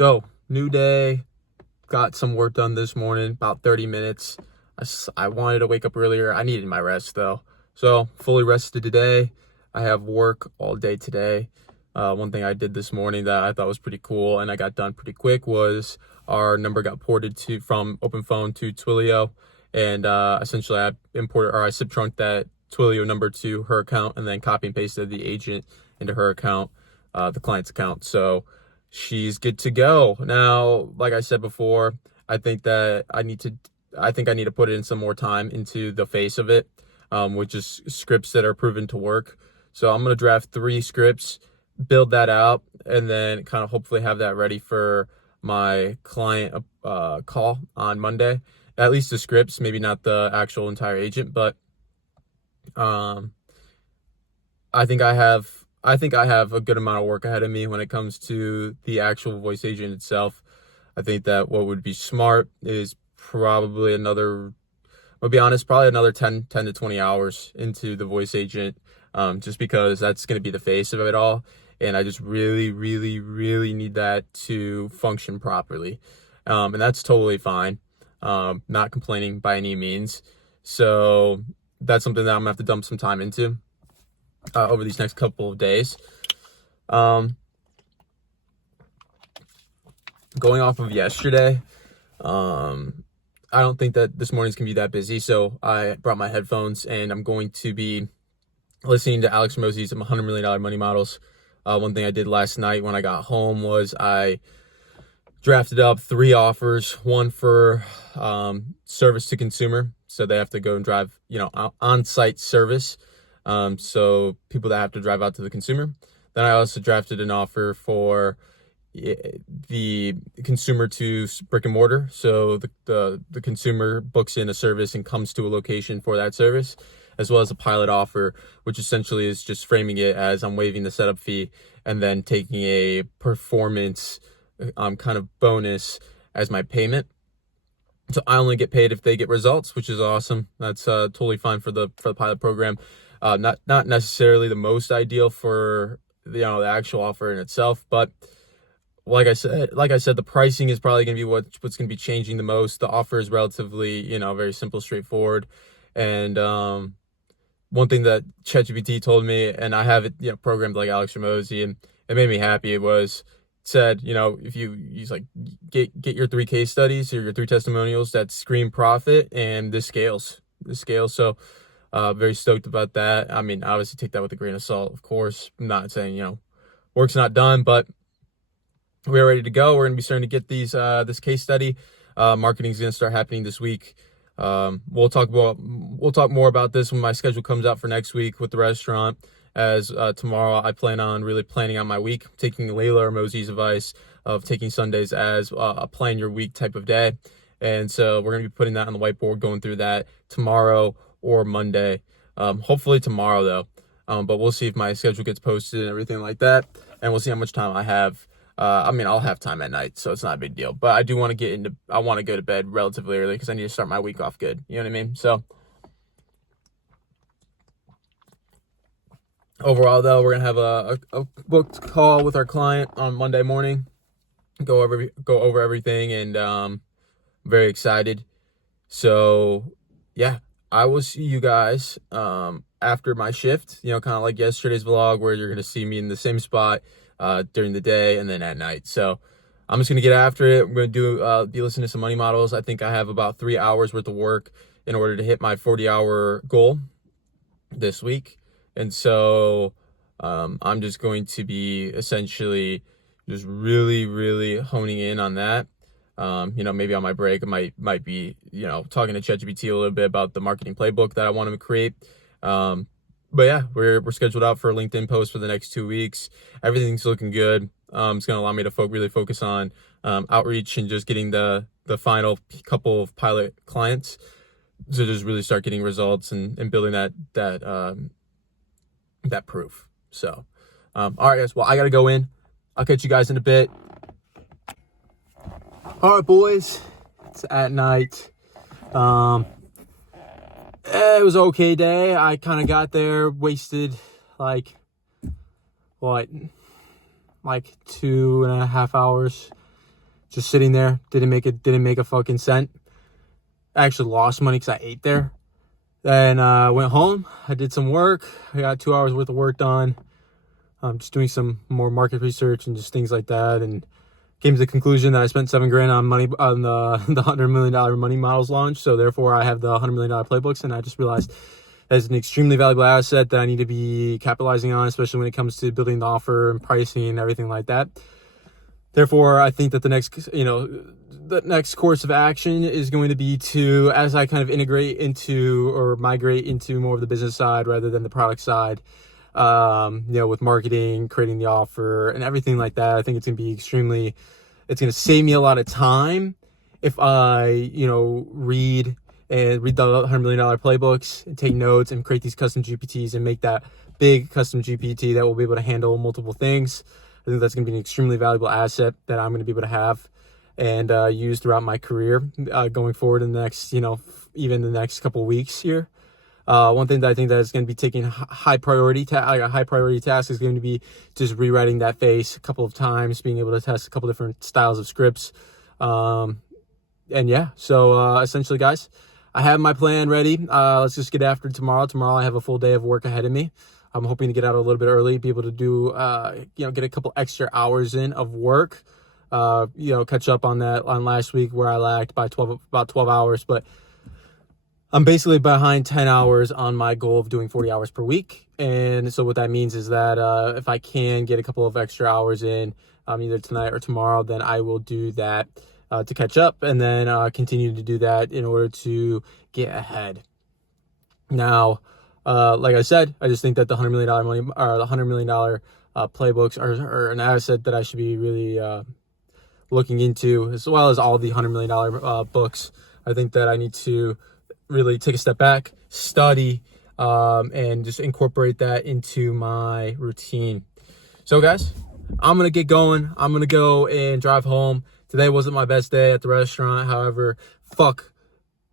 So, new day, got some work done this morning, about 30 minutes. I wanted to wake up earlier. I needed my rest though. So, fully rested today. I have work all day today. One thing I did this morning that I thought was pretty cool and I got done pretty quick was our number got ported from OpenPhone to Twilio. And essentially I subtrunked that Twilio number to her account and then copy and pasted the agent into her account, the client's account. So she's good to go. Now, like I said before, I think I need to put in some more time into the face of it, which is scripts that are proven to work. So I'm going to draft 3 scripts, build that out, and then kind of hopefully have that ready for my client call on Monday. At least the scripts, maybe not the actual entire agent, but I think I have a good amount of work ahead of me when it comes to the actual voice agent itself. I think that what would be smart is probably another 10 to 20 hours into the voice agent, just because that's going to be the face of it all. And I just really, really, really need that to function properly. And that's totally fine. Not complaining by any means. So that's something that I'm gonna have to dump some time into over these next couple of days. Going off of yesterday, I don't think that this morning's gonna be that busy, so I brought my headphones and I'm going to be listening to Alex Hormozi's $100 Million Money Models. One thing I did last night when I got home was I drafted up 3 offers, one for service to consumer, so they have to go and drive, on-site service, so people that have to drive out to the consumer. Then I also drafted an offer for the consumer to brick and mortar, so the consumer books in a service and comes to a location for that service, as well as a pilot offer, which essentially is just framing it as I'm waiving the setup fee and then taking a performance kind of bonus as my payment. So I only get paid if they get results, which is awesome. That's totally fine for the pilot program. Not necessarily the most ideal for the actual offer in itself, but like I said, the pricing is probably going to be what's going to be changing the most. The offer is relatively, very simple, straightforward. And one thing that ChatGPT told me, and I have it, programmed like Alex Hormozi, and it made me happy. It said, if you use get your 3 case studies or your 3 testimonials that scream profit, and this scales. So very stoked about that. I mean, obviously take that with a grain of salt, of course. I'm not saying, work's not done, but we're ready to go. We're going to be starting to get this case study. Marketing is going to start happening this week. We'll talk more about this when my schedule comes out for next week with the restaurant. As tomorrow I plan on really planning out my week, taking Layla Hormozi's advice of taking Sundays as a plan your week type of day. And so we're going to be putting that on the whiteboard, going through that tomorrow or Monday. Hopefully tomorrow though. But we'll see if my schedule gets posted and everything like that. And we'll see how much time I have. I'll have time at night, so it's not a big deal. But I do want to I want to go to bed relatively early because I need to start my week off good. You know what I mean? So overall, though, we're gonna have a booked call with our client on Monday morning. Go over everything, and I'm very excited. So yeah, I will see you guys after my shift. Kind of like yesterday's vlog, where you're gonna see me in the same spot during the day and then at night. So I'm just gonna get after it. I'm gonna be listening to some money models. I think I have about 3 hours worth of work in order to hit my 40-hour goal this week. And so I'm just going to be essentially just really, really honing in on that. Maybe on my break, I might be, talking to ChatGPT a little bit about the marketing playbook that I want to create. But yeah, we're scheduled out for a LinkedIn post for the next 2 weeks. Everything's looking good. It's going to allow me to really focus on outreach and just getting the final couple of pilot clients to just really start getting results and building that proof. So, all right, guys. Well, I got to go in. I'll catch you guys in a bit. All right, boys. It's at night. It was an okay day. I kind of got there, wasted like 2.5 hours just sitting there. Didn't make a fucking cent. I actually lost money because I ate there. Then went home. I did some work. I got 2 hours worth of work done. Just doing some more market research and just things like that, and came to the conclusion that I spent $7,000 on money on the $100 million money models launch. So therefore, I have the $100 million playbooks, and I just realized that's an extremely valuable asset that I need to be capitalizing on, especially when it comes to building the offer and pricing and everything like that. Therefore, I think that the next course of action is going to be to, as I kind of integrate into or migrate into more of the business side rather than the product side, with marketing, creating the offer and everything like that. I think it's going to be it's going to save me a lot of time if I, read the $100 million playbooks and take notes and create these custom GPTs and make that big custom GPT that will be able to handle multiple things. I think that's going to be an extremely valuable asset that I'm going to be able to have and use throughout my career going forward in the next, even the next couple of weeks here. One thing that I think that is going to be taking a high priority task is going to be just rewriting that face a couple of times, being able to test a couple different styles of scripts. So essentially, guys, I have my plan ready. Let's just get after it tomorrow. Tomorrow I have a full day of work ahead of me. I'm hoping to get out a little bit early, be able to do, get a couple extra hours in of work, catch up on last week where I lagged by about 12 hours. But I'm basically behind 10 hours on my goal of doing 40 hours per week. And so what that means is that if I can get a couple of extra hours in either tonight or tomorrow, then I will do that to catch up and then continue to do that in order to get ahead. Now, like I said, I just think that the $100 million playbooks are an asset that I should be really looking into, as well as all the $100 million books. I think that I need to really take a step back, study, and just incorporate that into my routine. So guys, I'm going to get going. I'm going to go and drive home. Today wasn't my best day at the restaurant. However, fuck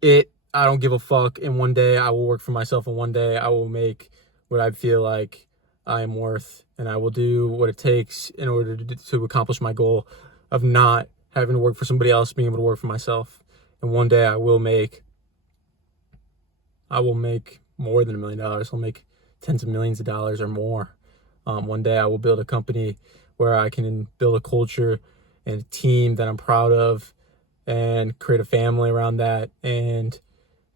it. I don't give a fuck. In one day, I will work for myself. In one day, I will make what I feel like I am worth. And I will do what it takes in order to accomplish my goal of not having to work for somebody else, being able to work for myself. And one day I will make more than $1 million. I'll make tens of millions of dollars or more. One day I will build a company where I can build a culture and a team that I'm proud of and create a family around that and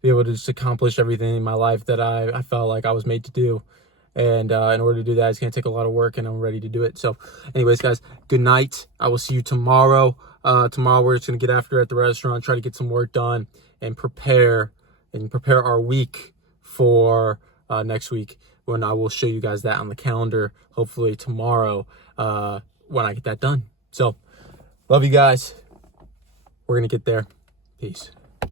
be able to just accomplish everything in my life that I felt like I was made to do. And in order to do that, it's going to take a lot of work, and I'm ready to do it. So anyways, guys, good night. I will see you tomorrow. Tomorrow we're just going to get after it at the restaurant, try to get some work done and prepare our week for next week, when I will show you guys that on the calendar, hopefully tomorrow when I get that done. So love you guys. We're going to get there. Peace.